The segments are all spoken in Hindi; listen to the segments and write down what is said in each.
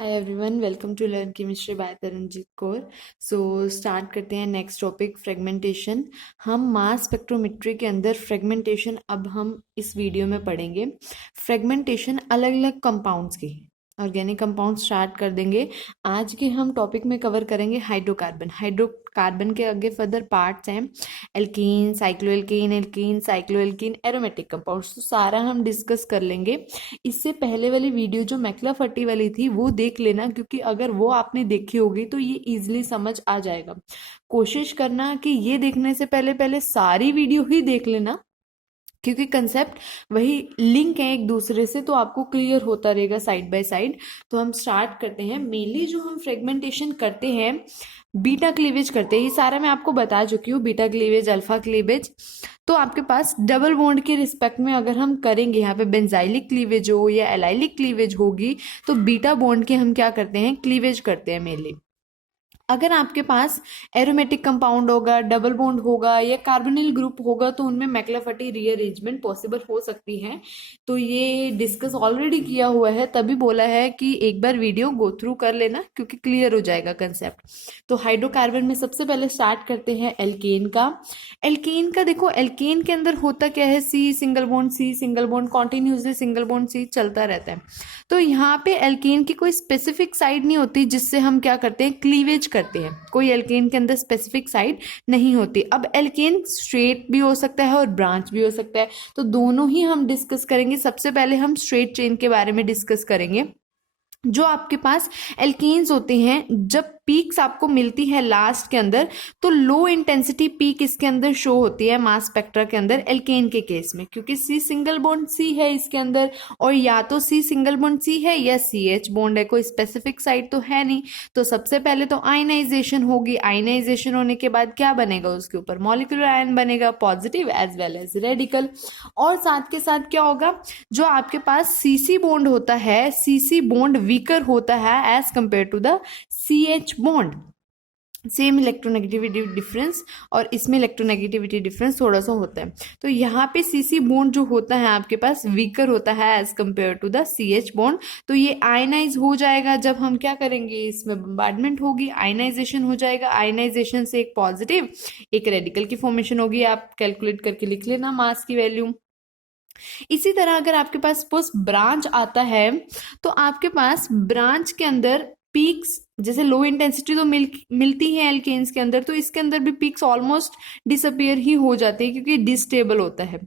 Hi everyone, welcome to learn chemistry by Taranjeet Kaur. So start करते हैं नेक्स्ट टॉपिक, फ्रेगमेंटेशन। हम मास स्पेक्ट्रोमेट्री के अंदर फ्रेगमेंटेशन अब हम इस वीडियो में पढ़ेंगे। फ्रेगमेंटेशन अलग अलग कंपाउंड्स की, ऑर्गेनिक कंपाउंड स्टार्ट कर देंगे। आज के हम टॉपिक में कवर करेंगे हाइड्रोकार्बन। हाइड्रोकार्बन के आगे फर्दर पार्ट्स हैं alkene, cycloalkene, alkene, cycloalkene, aromatic compounds, तो सारा हम डिस्कस कर लेंगे। इससे पहले वाली वीडियो जो मैक्लाफर्टी वाली थी वो देख लेना, क्योंकि अगर वो आपने देखी होगी तो ये इजीली समझ आ जाएगा। कोशिश करना कि ये देखने से पहले पहले सारी वीडियो ही देख लेना, क्योंकि कंसेप्ट वही लिंक है एक दूसरे से, तो आपको क्लियर होता रहेगा साइड बाय साइड। तो हम स्टार्ट करते हैं। मेनली जो हम फ्रेगमेंटेशन करते हैं, बीटा क्लीवेज करते हैं। ये सारा मैं आपको बता चुकी हूँ, बीटा क्लीवेज, अल्फा क्लीवेज। तो आपके पास डबल बॉन्ड के रिस्पेक्ट में अगर हम करेंगे, यहाँ पे बेंजाइलिक क्लीवेज हो या एलाइलिक क्लीवेज होगी, तो बीटा बॉन्ड के हम क्या करते हैं, क्लीवेज करते हैं मेनली। अगर आपके पास एरोमेटिक कंपाउंड होगा, डबल बॉन्ड होगा या कार्बोनिल ग्रुप होगा, तो उनमें मैक्लाफर्टी रीअरेंजमेंट पॉसिबल हो सकती है। तो ये डिस्कस ऑलरेडी किया हुआ है, तभी बोला है कि एक बार वीडियो गो थ्रू कर लेना, क्योंकि क्लियर हो जाएगा कंसेप्ट। तो हाइड्रोकार्बन में सबसे पहले स्टार्ट करते हैं एल्केन का। एल्केन का देखो, एल्केन के अंदर होता क्या है, C single bond, C single bond, continuously single bond C चलता रहता है। तो यहाँ पे एल्केन की कोई स्पेसिफिक साइड नहीं होती जिससे हम क्या करते हैं, क्लीवेज करते हैं। कोई एल्केन के अंदर स्पेसिफिक साइड नहीं होती। अब एल्केन स्ट्रेट भी हो सकता है और ब्रांच भी हो सकता है, तो दोनों ही हम डिस्कस करेंगे। सबसे पहले हम स्ट्रेट चेन के बारे में डिस्कस करेंगे। जो आपके पास एल्केन्स होते हैं, जब पीक्स आपको मिलती है लास्ट के अंदर, तो लो इंटेंसिटी पीक इसके अंदर शो होती है मास स्पेक्ट्रा के अंदर एल्केन के केस में, क्योंकि सी सिंगल बॉन्ड सी है इसके अंदर, और या तो सी सिंगल बॉन्ड सी है या सी एच बॉन्ड है, कोई स्पेसिफिक साइड तो है नहीं। तो सबसे पहले तो आयनाइजेशन होगी। आयनाइजेशन होने के बाद क्या बनेगा, उसके ऊपर मॉलिक्यूलर आयन बनेगा, positive as well as radical. और साथ के साथ क्या होगा, जो आपके पास सीसी बॉन्ड होता है, सीसी बॉन्ड वीकर होता है as compare to the C H bond. Same electronegativity difference, और इसमें इलेक्ट्रोनेगेटिविटी डिफरेंस थोड़ा सा होता है। तो यहाँ पे सीसी बॉन्ड जो होता है आपके पास वीकर होता है as compare to the C H bond. तो ये आयनाइज हो जाएगा जब हम क्या करेंगे, इसमें बम्बार्डमेंट होगी, आयनाइजेशन हो जाएगा। आयनाइजेशन से एक पॉजिटिव एक रेडिकल की फॉर्मेशन होगी। आप कैलकुलेट करके लिख लेना मास की वैल्यू। इसी तरह अगर आपके पास सपोज ब्रांच आता है, तो आपके पास ब्रांच के अंदर पीक्स, जैसे लो इंटेंसिटी तो मिलती है एल्केन्स के अंदर, तो इसके अंदर भी पीक्स ऑलमोस्ट डिसअपियर ही हो जाते हैं, क्योंकि डिस्टेबल होता है।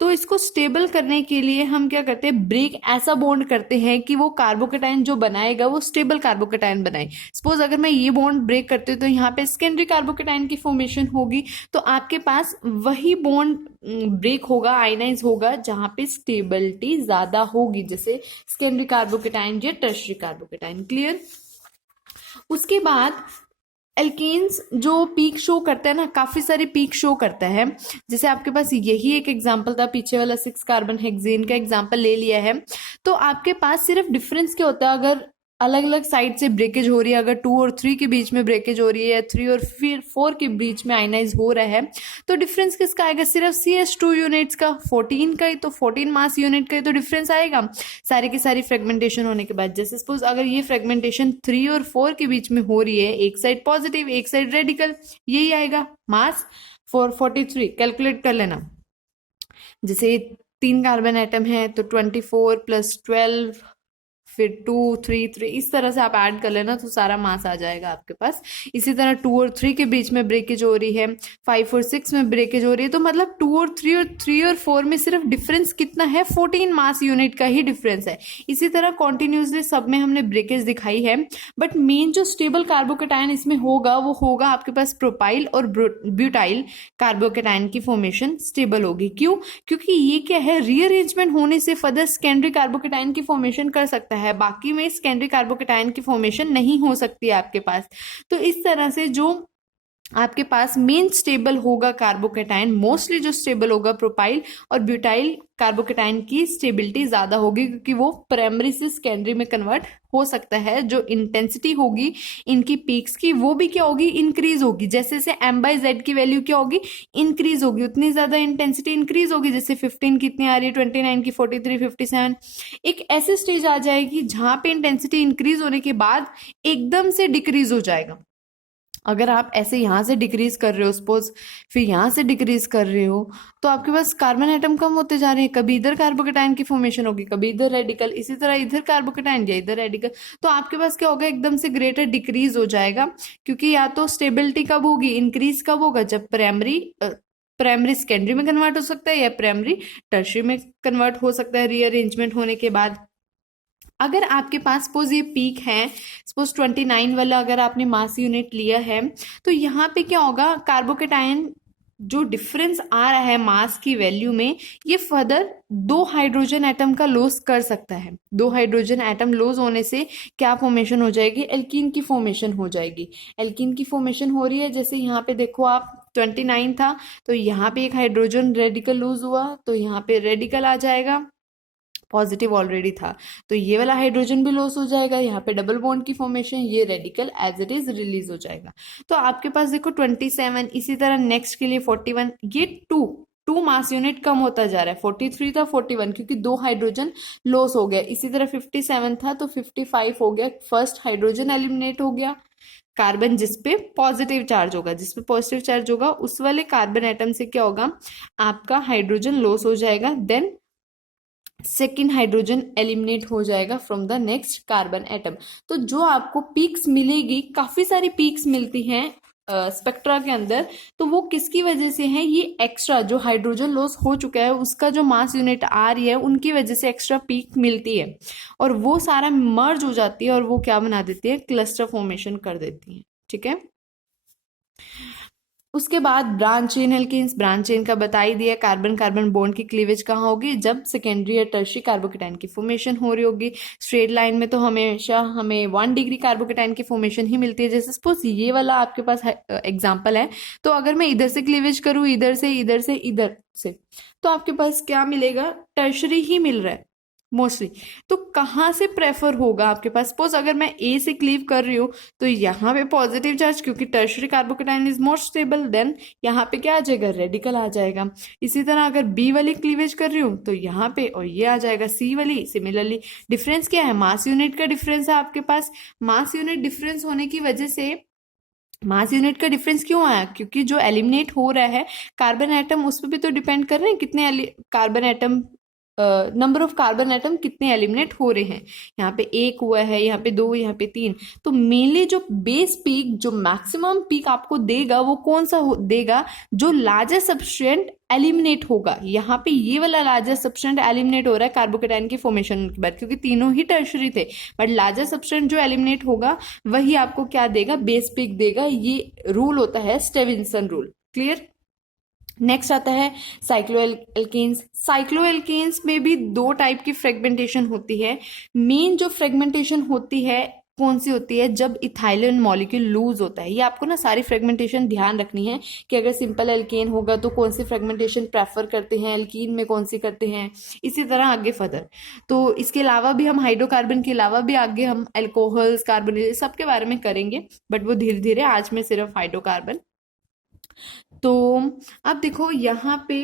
तो इसको स्टेबल करने के लिए हम क्या करते हैं, ब्रेक ऐसा बॉन्ड करते हैं कि वो कार्बोकेटाइन जो बनाएगा वो स्टेबल कार्बोकेटाइन बनाए। सपोज अगर मैं ये बॉन्ड ब्रेक करती हूँ, तो यहाँ पे सेकेंडरी कार्बोकेटाइन की फॉर्मेशन होगी, तो आपके पास वही बॉन्ड ब्रेक होगा, आयनाइज होगा, जहां पे स्टेबिलिटी ज्यादा होगी, जैसे सेकेंडरी कार्बोकेटाइन या टर्शियरी कार्बोकेटाइन। क्लियर। उसके बाद एल्केन्स जो पीक शो करता है ना, काफी सारे पीक शो करता है। जैसे आपके पास यही एक एग्जांपल था, पीछे वाला 6 कार्बन हेक्सेन का एग्जांपल ले लिया है। तो आपके पास सिर्फ डिफरेंस क्या होता है, अगर अलग अलग साइड से ब्रेकेज हो रही है, अगर 2 और 3 के बीच में ब्रेकेज हो रही है, या 3 और फिर 4 के बीच में आयनाइज हो रहा है, तो डिफरेंस किसका आएगा, सिर्फ CH2 यूनिट्स का, 14 का ही, तो 14 मास यूनिट का ही तो डिफरेंस आएगा सारे की सारी फ्रेगमेंटेशन होने के बाद। जैसे सपोज अगर ये फ्रेगमेंटेशन 3 और 4 के बीच में हो रही है, एक साइड पॉजिटिव एक साइड रेडिकल, यही आएगा मास 443। कैलकुलेट कर लेना। जैसे 3 कार्बन एटम है, तो 24 + 12 फिर 2 3 3, इस तरह से आप ऐड कर लेना, तो सारा मास आ जाएगा आपके पास। इसी तरह 2 और 3 के बीच में ब्रेकेज हो रही है, 5 और 6 में ब्रेकेज हो रही है, तो मतलब 2 और 3 और 4 में सिर्फ डिफरेंस कितना है, 14 मास यूनिट का ही डिफरेंस है। इसी तरह कॉन्टिन्यूसली सब में हमने ब्रेकेज दिखाई है, बट मेन जो स्टेबल कार्बोकेटाइन इसमें होगा वो होगा आपके पास प्रोपाइल और ब्यूटाइल कार्बोकेटाइन की फॉर्मेशन स्टेबल होगी। क्यों? क्योंकि ये क्या है, रीअरेंजमेंट होने से फर्दर सेकेंडरी कार्बोकेटाइन की फॉर्मेशन कर सकता है, बाकी में सेकेंडरी कार्बोकेटाइन की फॉर्मेशन नहीं हो सकती है आपके पास। तो इस तरह से जो आपके पास मेन स्टेबल होगा कार्बोकेटाइन, मोस्टली जो स्टेबल होगा प्रोपाइल और ब्यूटाइल कार्बोकेटाइन की स्टेबिलिटी ज्यादा होगी, क्योंकि वो प्राइमरी से सेकेंडरी में कन्वर्ट हो सकता है। जो इंटेंसिटी होगी इनकी पीक्स की वो भी क्या होगी, इंक्रीज होगी। जैसे जैसे m/z की वैल्यू क्या होगी, इंक्रीज होगी, उतनी ज्यादा इंटेंसिटी इंक्रीज होगी। जैसे 15 कितनी आ रही है, 29 की 43, 57। एक ऐसे स्टेज आ जाएगी जहां पे इंटेंसिटी इंक्रीज होने के बाद एकदम से डिक्रीज हो जाएगा। अगर आप ऐसे यहां से डिक्रीज कर रहे हो सपोज, फिर यहां से डिक्रीज कर रहे हो, तो आपके पास कार्बन एटम कम होते जा रहे हैं। कभी इधर कार्बोकेटाइन की फॉर्मेशन होगी, कभी इधर रेडिकल, इसी तरह इधर कार्बोकेटाइन या इधर रेडिकल। तो आपके पास क्या होगा, एकदम से ग्रेटर डिक्रीज हो जाएगा। क्योंकि या तो स्टेबिलिटी कब होगी, इंक्रीज कब होगा, जब प्राइमरी सेकेंडरी में कन्वर्ट हो सकता है या प्राइमरी टर्शियरी में कन्वर्ट हो सकता है रीअरेंजमेंट होने के बाद। अगर आपके पास सपोज ये पीक है, सपोज 29 वाला अगर आपने मास यूनिट लिया है, तो यहाँ पे क्या होगा, कार्बोकेटाइन जो डिफरेंस आ रहा है मास की वैल्यू में, ये फर्दर 2 हाइड्रोजन एटम का लॉस कर सकता है। 2 हाइड्रोजन एटम लॉस होने से क्या फॉर्मेशन हो जाएगी, एल्कीन की फॉर्मेशन हो जाएगी। एल्कीन की फॉर्मेशन हो रही है, जैसे यहाँ पे देखो आप 29 था, तो यहाँ पे एक हाइड्रोजन रेडिकल लूज हुआ, तो यहाँ पे रेडिकल आ जाएगा, पॉजिटिव ऑलरेडी था, तो ये वाला हाइड्रोजन भी लॉस हो जाएगा। यहाँ पे डबल बॉन्ड की फॉर्मेशन, ये radical as it is release हो जाएगा। तो आपके पास देखो 27, इसी तरह नेक्स्ट के लिए 41, ये टू मास यूनिट कम होता जा रहा है। 43 था, 41, क्योंकि 2 हाइड्रोजन लॉस हो गया। इसी तरह 57 था तो 55 हो गया, फर्स्ट हाइड्रोजन एलिमिनेट हो गया। कार्बन जिसपे पॉजिटिव चार्ज होगा, जिसपे पॉजिटिव चार्ज होगा उस वाले कार्बन एटम से क्या होगा, आपका हाइड्रोजन लॉस हो जाएगा। देन सेकेंड हाइड्रोजन एलिमिनेट हो जाएगा from the next carbon atom. तो जो आपको पीक्स मिलेगी, काफी सारी पीक्स मिलती हैं स्पेक्ट्रा के अंदर, तो वो किसकी वजह से है, ये एक्स्ट्रा जो हाइड्रोजन लॉस हो चुका है उसका जो मास यूनिट आ रही है उनकी वजह से एक्स्ट्रा पीक मिलती है, और वो सारा मर्ज हो जाती है और वो क्या बना देती है, क्लस्टर फॉर्मेशन कर देती है। ठीक है, उसके बाद branch chain alkanes, branch chain का बता ही दिया, कार्बन कार्बन बॉन्ड की क्लीवेज कहाँ होगी, जब सेकेंडरी या टर्शियरी कार्बोकेटाइन की फॉर्मेशन हो रही होगी। स्ट्रेट लाइन में तो हमेशा हमें 1 डिग्री कार्बोकेटाइन की फॉर्मेशन ही मिलती है। जैसे सपोज ये वाला आपके पास एग्जाम्पल है, तो अगर मैं इधर से क्लीवेज करूँ, इधर से इधर से इधर से, तो आपके पास क्या मिलेगा, टर्शियरी ही मिल रहा है मोस्टली। तो कहाँ से प्रेफर होगा आपके पास, सपोज अगर मैं ए से क्लीव कर रही हूँ तो यहाँ पे पॉजिटिव चार्ज, क्योंकि tertiary carbocation is more stable, then यहाँ पे क्या आ जाएगा, रेडिकल आ जाएगा। इसी तरह अगर बी वाली क्लीवेज कर रही हूँ तो यहाँ पे, और ये आ जाएगा सी वाली। सिमिलरली डिफरेंस क्या है, मास यूनिट का डिफरेंस है आपके पास। मास यूनिट डिफरेंस होने की वजह से, मास यूनिट का डिफरेंस क्यों आया, क्योंकि जो एलिमिनेट हो रहा है कार्बन एटम उस पर भी तो डिपेंड कर रहे हैं, कितने carbon atom, number of carbon atom कितने एलिमिनेट हो रहे हैं। यहाँ पे 1 हुआ है, यहाँ पे 2, यहाँ पे 3। तो मेनली जो बेस पीक, जो मैक्सिमम पीक आपको देगा वो कौन सा देगा, जो लार्जेस्ट सब्सटेंट एलिमिनेट होगा। यहाँ पे ये वाला लार्जेस्ट सब्सटेंट एलिमिनेट हो रहा है कार्बोकेटाइन की फॉर्मेशन के बाद, क्योंकि तीनों ही टर्शियरी थे, बट लार्जेस्ट सब्सटेंट जो एलिमिनेट होगा वही आपको क्या देगा, बेस पीक देगा। ये रूल होता है स्टेविंसन रूल। क्लियर। नेक्स्ट आता है साइक्लोएल्केन्स। साइक्लोएल्केन्स में भी 2 टाइप की फ्रेगमेंटेशन होती है। मेन जो फ्रेगमेंटेशन होती है कौन सी होती है, जब इथाइलिन मॉलिक्यूल लूज होता है। ये आपको ना सारी फ्रेगमेंटेशन ध्यान रखनी है कि अगर सिंपल एल्केन होगा तो कौन सी फ्रेगमेंटेशन प्रेफर करते हैं, एल्कीन में कौन सी करते हैं, इसी तरह आगे फर्दर। तो इसके अलावा भी हम हाइड्रोकार्बन के अलावा भी आगे हम एल्कोहल्स, कार्बोनिल, सबके बारे में करेंगे, बट वो धीरे धीरे। आज में सिर्फ हाइड्रोकार्बन। तो अब देखो यहाँ पे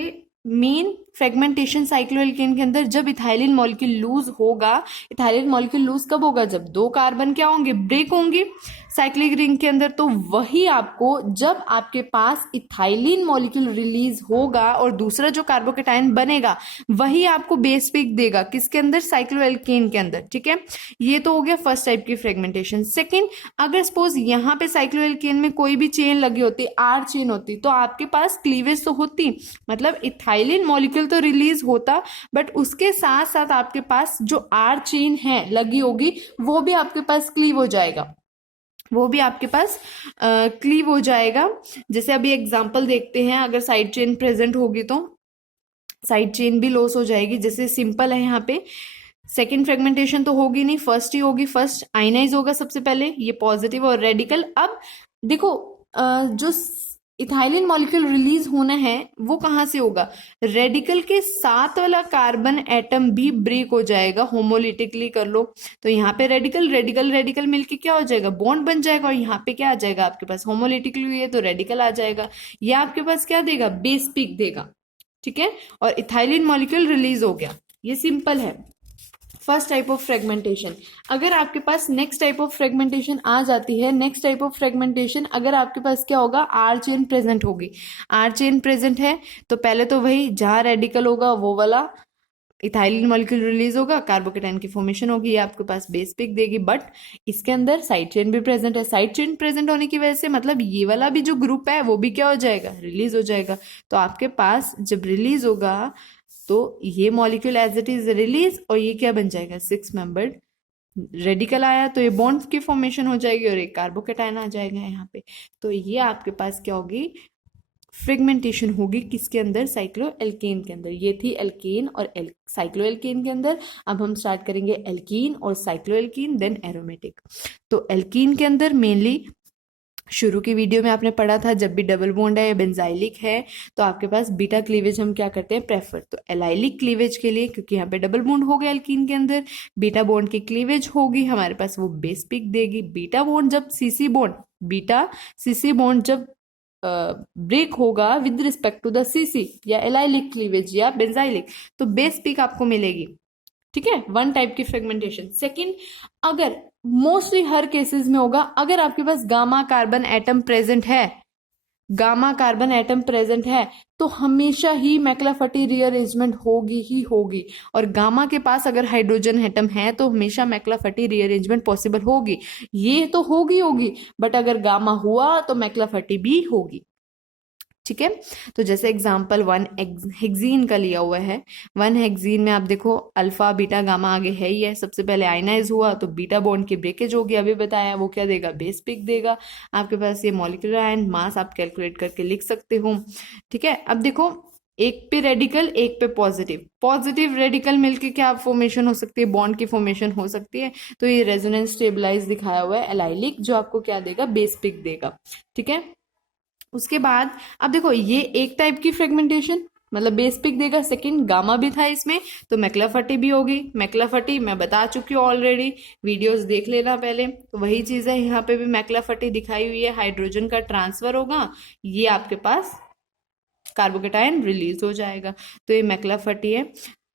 मेन फ्रेगमेंटेशन साइक्लोएल्केन के अंदर, जब इथाइलिन मॉलिक्यूल लूज होगा। इथाइलिन मॉलिक्यूल लूज कब होगा, जब 2 कार्बन क्या होंगे, ब्रेक होंगे साइक्लिक रिंग के अंदर। तो वही आपको, जब आपके पास इथाइलिन मॉलिक्यूल रिलीज होगा और दूसरा जो कार्बोकेटाइन बनेगा वही आपको बेस पीक देगा, किसके अंदर, साइक्लोएल्केन के अंदर। ठीक है, ये तो हो गया फर्स्ट टाइप की फ्रेगमेंटेशन। सेकेंड, अगर सपोज यहाँ पे साइक्लोएल्केन में कोई भी चेन लगी होती, आर चेन होती, तो आपके पास क्लीवेज तो होती, मतलब इथाइलिन मॉलिक्यूल तो रिलीज होता, बट उसके साथ साथ आपके पास जो आर चेन है लगी होगी वो भी आपके पास क्लीव हो जाएगा, वो भी आपके पास क्लीव हो जाएगा। जैसे अभी एग्जांपल देखते हैं, अगर साइड चेन प्रेजेंट होगी तो साइड चेन भी लॉस हो जाएगी। जैसे सिंपल है, यहाँ पे सेकेंड फ्रेगमेंटेशन तो होगी नहीं, फर्स्ट ही होगी। फर्स्ट आयनाइज होगा सबसे पहले, ये पॉजिटिव और रेडिकल। अब देखो जो इथाइलिन मॉलिक्यूल रिलीज होना है वो कहाँ से होगा, रेडिकल के साथ वाला कार्बन एटम भी ब्रेक हो जाएगा, होमोलिटिकली कर लो। तो यहाँ पे रेडिकल रेडिकल रेडिकल मिलके क्या हो जाएगा, बॉन्ड बन जाएगा, और यहाँ पे क्या आ जाएगा आपके पास, होमोलिटिकली हुई है तो रेडिकल आ जाएगा। ये आपके पास क्या देगा, बेस पीक देगा, ठीक है, और इथाइलिन मॉलिक्यूल रिलीज हो गया। ये सिंपल है, फर्स्ट टाइप ऑफ फ्रेगमेंटेशन। अगर आपके पास नेक्स्ट टाइप ऑफ फ्रेगमेंटेशन आ जाती है, नेक्स्ट टाइप ऑफ फ्रेगमेंटेशन अगर आपके पास क्या होगा, आर चेन प्रेजेंट होगी। आर चेन प्रेजेंट है तो पहले तो वही जहां रेडिकल होगा वो वाला इथाइलिन मॉलिक्यूल रिलीज होगा, कार्बोकेटाइन की फॉर्मेशन होगी, ये आपके पास बेस पिक देगी। बट इसके अंदर साइड चेन भी प्रेजेंट है, साइड चेन प्रेजेंट होने की वजह से मतलब ये वाला भी जो ग्रुप है वो भी क्या हो जाएगा, रिलीज हो जाएगा। तो आपके पास जब रिलीज होगा तो ये molecule as it is release, और ये क्या बन जाएगा, 6 मेंबर्ड रेडिकल आया तो ये बॉन्ड्स की फॉर्मेशन हो जाएगी और एक कार्बोकेटाइन आ जाएगा यहाँ पे। तो ये आपके पास क्या होगी, फ्रेगमेंटेशन होगी किसके अंदर, साइक्लोएल्केन के अंदर। ये थी एल्केन और साइक्लोएल्केन के अंदर। अब हम स्टार्ट करेंगे एल्कीन और साइक्लोएल्कीन, देन एरोमेटिक। तो एल्कीन के अंदर मेनली शुरू की वीडियो में आपने पढ़ा था, जब भी डबल बॉन्ड है या बेंजाइलिक है तो आपके पास बीटा क्लीवेज हम क्या करते हैं, प्रेफर। तो एलाइलिक क्लीवेज के लिए, क्योंकि यहाँ पे डबल बॉन्ड हो गया एल्कीन के अंदर, बीटा बॉन्ड की क्लीवेज होगी हमारे पास, वो बेस पिक देगी। बीटा बॉन्ड जब CC bond, beta CC bond जब ब्रेक होगा with respect to the CC या एलाइलिक क्लीवेज या बेंजाइलिक, तो बेस पिक आपको मिलेगी, ठीक है। वन टाइप की फ्रेगमेंटेशन। सेकंड, अगर मोस्टली हर केसेस में होगा, अगर आपके पास गामा कार्बन एटम प्रेजेंट है, गामा कार्बन एटम प्रेजेंट है तो हमेशा ही मैक्लाफर्टी रीअरेंजमेंट होगी ही होगी। और गामा के पास अगर हाइड्रोजन एटम है तो हमेशा मैक्लाफर्टी रीअरेंजमेंट पॉसिबल होगी, ये तो होगी होगी, बट अगर गामा हुआ तो मैक्लाफर्टी भी होगी, ठीक है। तो जैसे एग्जांपल 1 हेक्सीन का लिया हुआ है। 1 हेक्सीन में आप देखो अल्फा बीटा गामा आगे है ही है, सबसे पहले आयनाइज हुआ तो बीटा बॉन्ड की ब्रेकेज होगी, अभी बताया, वो क्या देगा, बेस पिक देगा। आपके पास ये मॉलिक्यूलर आयन मास आप कैलकुलेट करके लिख सकते हो, ठीक है। अब देखो एक पे रेडिकल एक पे पॉजिटिव, पॉजिटिव रेडिकल मिलके क्या फॉर्मेशन हो सकती है, बॉन्ड की फॉर्मेशन हो सकती है। तो ये रेजोनेंस स्टेबलाइज दिखाया हुआ है एलाइलिक, जो आपको क्या देगा, बेस पिक देगा, ठीक है। उसके बाद अब देखो ये एक टाइप की फ्रेगमेंटेशन, मतलब बेस पिक देगा। सेकंड, गामा भी था इसमें तो मैक्लाफर्टी भी होगी। मैक्लाफर्टी मैं बता चुकी हूँ ऑलरेडी, वीडियोस देख लेना पहले। तो वही चीज है, यहाँ पे भी मैक्लाफर्टी दिखाई हुई है, हाइड्रोजन का ट्रांसफर होगा, ये आपके पास कार्बोकेटाइन रिलीज हो जाएगा। तो ये मैक्लाफर्टी है,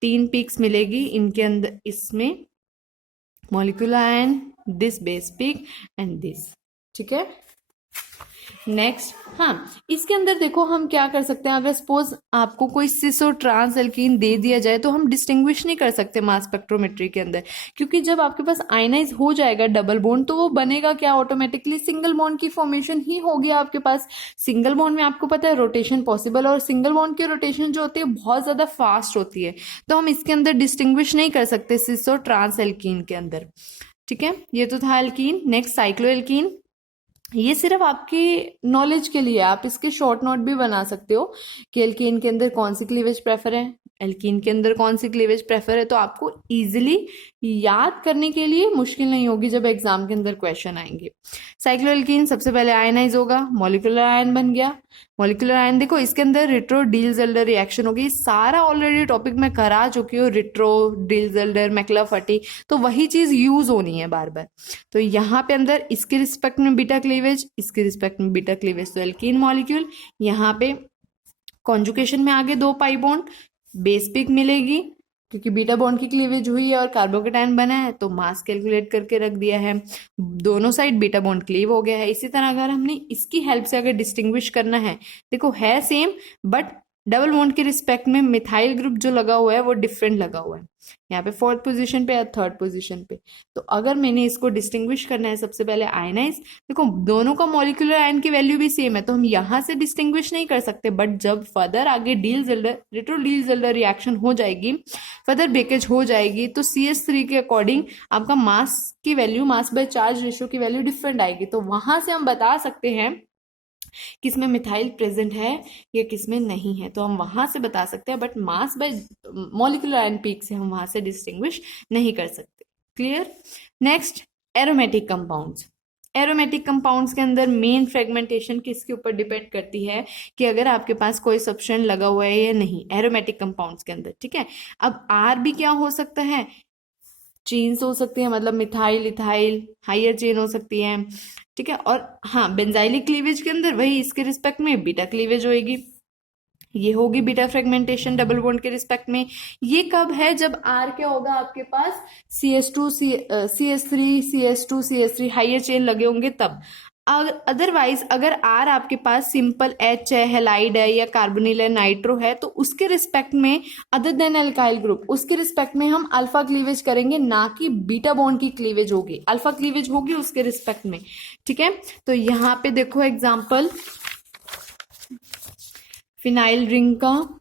3 पीक्स मिलेगी इनके अंदर, इसमें molecular ion, this base peak and this, ठीक है। नेक्स्ट, हाँ इसके अंदर देखो हम क्या कर सकते हैं, अगर सपोज आपको कोई सिस और ट्रांस एल्कीन दे दिया जाए तो हम डिस्टिंग्विश नहीं कर सकते मास स्पेक्ट्रोमेट्री के अंदर, क्योंकि जब आपके पास आयनाइज हो जाएगा डबल बॉन्ड तो वो बनेगा क्या, ऑटोमेटिकली सिंगल बॉन्ड की फॉर्मेशन ही होगी आपके पास। सिंगल बॉन्ड में आपको पता है रोटेशन पॉसिबल, और सिंगल बॉन्ड की रोटेशन जो होती है बहुत ज्यादा फास्ट होती है, तो हम इसके अंदर डिस्टिंग्विश नहीं कर सकते सिस और ट्रांस एल्कीन के अंदर, ठीक है। ये तो था एल्कीन। नेक्स्ट साइक्लो एल्कीन, ये सिर्फ आपकी नॉलेज के लिए, आप इसके शॉर्ट नोट भी बना सकते हो कि एल्कीन के अंदर कौन सी क्लीवेज प्रेफर है, एल्कीन के अंदर कौन सी क्लीवेज प्रेफर है, तो आपको इजीली याद करने के लिए मुश्किल नहीं होगी जब एग्जाम के अंदर क्वेश्चन आएंगे। साइक्लोएल्कीन सबसे पहले आयनाइज होगा, मॉलिक्यूलर आयन बन गया। मॉलिक्यूलर आयन देखो इसके अंदर रिट्रो डीलजेल्डर रिएक्शन होगी, सारा ऑलरेडी टॉपिक में करा चुकी हूँ, रिट्रो डीलजेल्डर मैक्लाफर्टी, तो वही चीज यूज होनी है बार बार। तो यहाँ पे अंदर इसके रिस्पेक्ट में बीटा क्लीवेज, इसके रिस्पेक्ट में बीटा क्लीवेज, तो एल्कीन मॉलिक्यूल। यहाँ पे कॉन्जुकेशन में आगे 2 पाई बॉन्ड, बेस पिक मिलेगी क्योंकि बीटा बॉन्ड की क्लीवेज हुई है और कार्बोकेटाइन बना है, तो मास कैलकुलेट करके रख दिया है, दोनों साइड बीटा बॉन्ड क्लीव हो गया है। इसी तरह अगर हमने इसकी हेल्प से अगर डिस्टिंग्विश करना है, देखो है सेम बट डबल बॉन्ड के रिस्पेक्ट में मिथाइल ग्रुप जो लगा हुआ है वो डिफरेंट लगा हुआ है, यहाँ पे 4th पोजीशन पे या 3rd पोजीशन पे। तो अगर मैंने इसको डिस्टिंग्विश करना है, सबसे पहले आयनाइज, देखो दोनों का मॉलिक्यूलर आयन की वैल्यू भी सेम है तो हम यहाँ से डिस्टिंग्विश नहीं कर सकते, बट जब फर्दर आगे डीलजेल्डर रिट्रो डीलजेल्डर रिएक्शन हो जाएगी, फर्दर ब्रेकेज हो जाएगी, तो CH3 के अकॉर्डिंग आपका मास की value, mass by charge ratio की वैल्यू डिफरेंट आएगी, तो वहां से हम बता सकते हैं किसमें मिथाइल प्रेजेंट है या किसमें नहीं है, तो हम वहां से बता सकते हैं, but mass by molecular ion peak से हम वहां से डिस्टिंग्विश नहीं कर सकते। Clear. Next, aromatic compounds. Aromatic compounds के अंदर मेन फ्रेगमेंटेशन किसके ऊपर डिपेंड करती है कि अगर आपके पास कोई सब्सटेंस लगा हुआ है या नहीं, एरोमेटिक कंपाउंड्स के अंदर, ठीक है। अब आर भी क्या हो सकता है, चेन्स हो सकती है, मतलब मिथाइल इथाइल हाइयर चेन हो सकती है, ठीक है। और हाँ, बेंजाइलिक क्लीवेज के अंदर वही इसके रिस्पेक्ट में बीटा क्लीवेज होगी, ये होगी बीटा फ्रेगमेंटेशन डबल बॉन्ड के रिस्पेक्ट में। ये कब है, जब आर क्या होगा आपके पास CH2 CH3 CH2 CH3 higher chain लगे होंगे तब। अदरवाइज अगर आर आपके पास सिंपल H है, हेलाइड है या कार्बोनिल है, नाइट्रो है, तो उसके रिस्पेक्ट में अदर देन अल्काइल ग्रुप, उसके रिस्पेक्ट में हम अल्फा क्लीवेज करेंगे, ना कि बीटा बॉन्ड की क्लीवेज होगी, अल्फा क्लीवेज होगी उसके रिस्पेक्ट में, ठीक है। तो यहाँ पे देखो एग्जाम्पल फिनाइल रिंग का,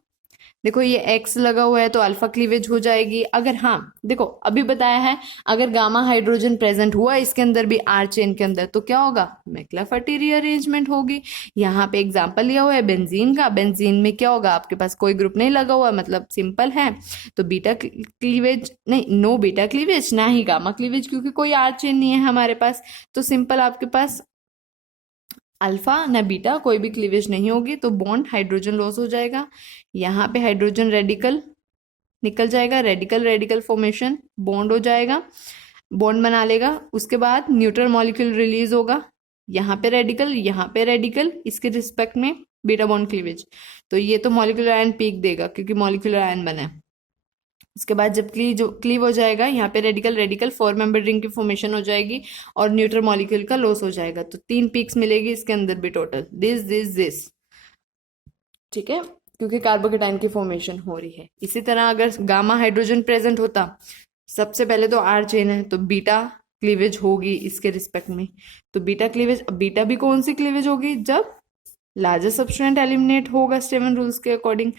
देखो ये X लगा हुआ है तो अल्फा क्लीवेज हो जाएगी। अगर हाँ देखो अभी बताया है, अगर गामा हाइड्रोजन प्रेजेंट हुआ इसके अंदर भी आर चेन के अंदर तो क्या होगा, मैक्लाफर्टी रीअरेंजमेंट होगी। यहाँ पे एग्जांपल लिया हुआ है बेंजीन का, बेंजीन में क्या होगा, आपके पास कोई ग्रुप नहीं लगा हुआ, मतलब सिंपल है, तो बीटा क्लीवेज नहीं, नो बीटा क्लीवेज ना ही गामा क्लीवेज, क्योंकि कोई आर चेन नहीं है हमारे पास, तो सिंपल आपके पास अल्फा ना बीटा कोई भी क्लीवेज नहीं होगी, तो बॉन्ड हाइड्रोजन लॉस हो जाएगा। यहाँ पे हाइड्रोजन रेडिकल निकल जाएगा, रेडिकल रेडिकल फॉर्मेशन, बॉन्ड हो जाएगा, बॉन्ड बना लेगा, उसके बाद न्यूट्रल मॉलिक्यूल रिलीज होगा, यहाँ पे रेडिकल इसके रिस्पेक्ट में बीटा बॉन्ड क्लीवेज, तो ये तो मॉलिक्यूलर आयन पीक देगा क्योंकि मॉलिक्यूलर आयन बना है। उसके बाद जब क्लीव हो जाएगा, यहाँ पे रेडिकल रेडिकल 4 मेंबर रिंग की फॉर्मेशन हो जाएगी और न्यूट्रल मॉलिक्यूल का लॉस हो जाएगा, तो 3 पीक्स मिलेगी इसके अंदर भी टोटल, दिस, ठीक है, क्योंकि कार्बोकेटाइन की फॉर्मेशन हो रही है। इसी तरह अगर गामा हाइड्रोजन प्रेजेंट होता, सबसे पहले तो आर चेन है तो बीटा क्लीवेज होगी इसके रिस्पेक्ट में, तो बीटा क्लीवेज, बीटा भी कौन सी क्लीवेज होगी, जब लार्जर सब्सटेंट एलिमिनेट होगा स्टेवन रूल्स के अकॉर्डिंग,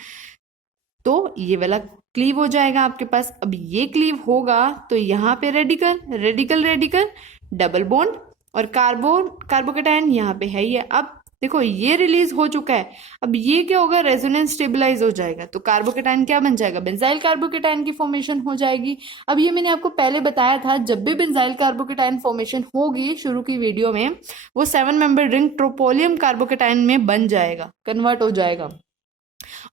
तो ये वाला क्लीव हो जाएगा आपके पास। अब ये क्लीव होगा तो यहाँ पे radical radical radical double bond और कार्बोकेटाइन यहाँ पे है ये। अब देखो ये रिलीज हो चुका है, अब ये क्या होगा, रेजोनेंस स्टेबलाइज हो जाएगा, तो कार्बोकेटाइन क्या बन जाएगा, बेंजाइल कार्बोकेटाइन की फॉर्मेशन हो जाएगी। अब ये मैंने आपको पहले बताया था, जब भी बेंजाइल कार्बोकेटाइन फॉर्मेशन होगी शुरू की वीडियो में, वो 7 मेंबर रिंग ट्रोपोलियम कार्बोकेटाइन में बन जाएगा, कन्वर्ट हो जाएगा।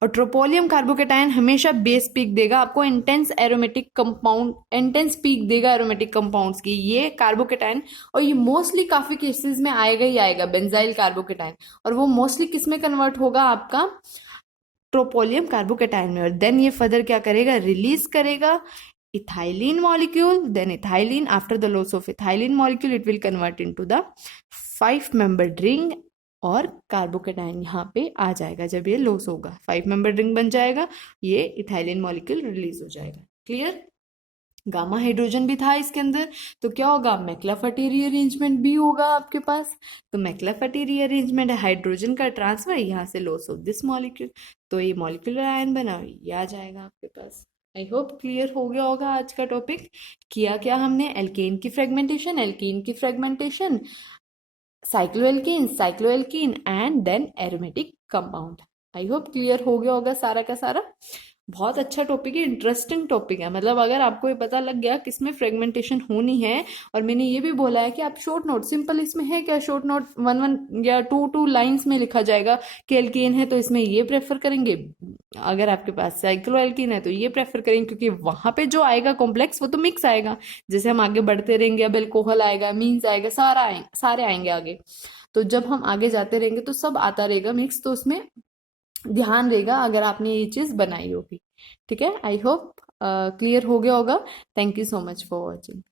और ट्रोपोलियम कार्बोकेटाइन हमेशा बेस पीक देगा आपको, intense aromatic compound, intense peak देगा एरोमेटिक कंपाउंड्स की, ये कार्बोकेटाइन, और ये मोस्टली काफी केसेस में आएगा ही आएगा बेंजाइल कार्बोकेटाइन, और वो मोस्टली किस में कन्वर्ट होगा, आपका ट्रोपोलियम कार्बोकेटाइन में, और देन ये फर्दर क्या करेगा, रिलीज करेगा ethylene molecule, then ethylene, after the loss of ethylene molecule it will convert into the 5 membered ring, और कार्बोकेटाइन यहाँ पे आ जाएगा, जब ये लॉस होगा 5 मेंबर रिंग बन जाएगा, ये इथाइलिन मॉलिक्यूल रिलीज हो जाएगा। क्लियर, गामा हाइड्रोजन भी था इसके अंदर, तो क्या होगा, मैक्लाफर्टी रीअरेंजमेंट भी होगा आपके पास, तो मैक्लाफर्टी रीअरेंजमेंट है हाइड्रोजन का ट्रांसफर, यहाँ से लॉस ऑफ दिस मॉलिक्यूल, तो ये मॉलिक्यूलर आयन बना, ये आ जाएगा आपके पास। आई होप क्लियर हो गया होगा आज का टॉपिक। किया क्या हमने, एल्केन की fragmentation, cycloalkene and then aromatic compound. I hope clear हो गया होगा सारा का सारा। बहुत अच्छा टॉपिक है, इंटरेस्टिंग टॉपिक है, मतलब अगर आपको ये पता लग गया किसमें फ्रेगमेंटेशन होनी है, और मैंने ये भी बोला है कि आप शॉर्ट नोट, सिंपल इसमें है क्या, शॉर्ट नोट 1 या 2 लाइंस में लिखा जाएगा कि एल्केन है तो इसमें ये प्रेफर करेंगे, अगर आपके पास साइक्लोएल्कीन है तो ये प्रेफर करेंगे, क्योंकि वहां पे जो आएगा कॉम्प्लेक्स वो तो मिक्स आएगा, जैसे हम आगे बढ़ते रहेंगे अब एल्कोहल आएगा, मीन्स आएगा, सारे आएंगे आगे, तो जब हम आगे जाते रहेंगे तो सब आता रहेगा मिक्स, तो उसमें ध्यान रहेगा अगर आपने ये चीज बनाई होगी। ठीक है, आई होप क्लियर हो गया होगा। Thank you so much for watching.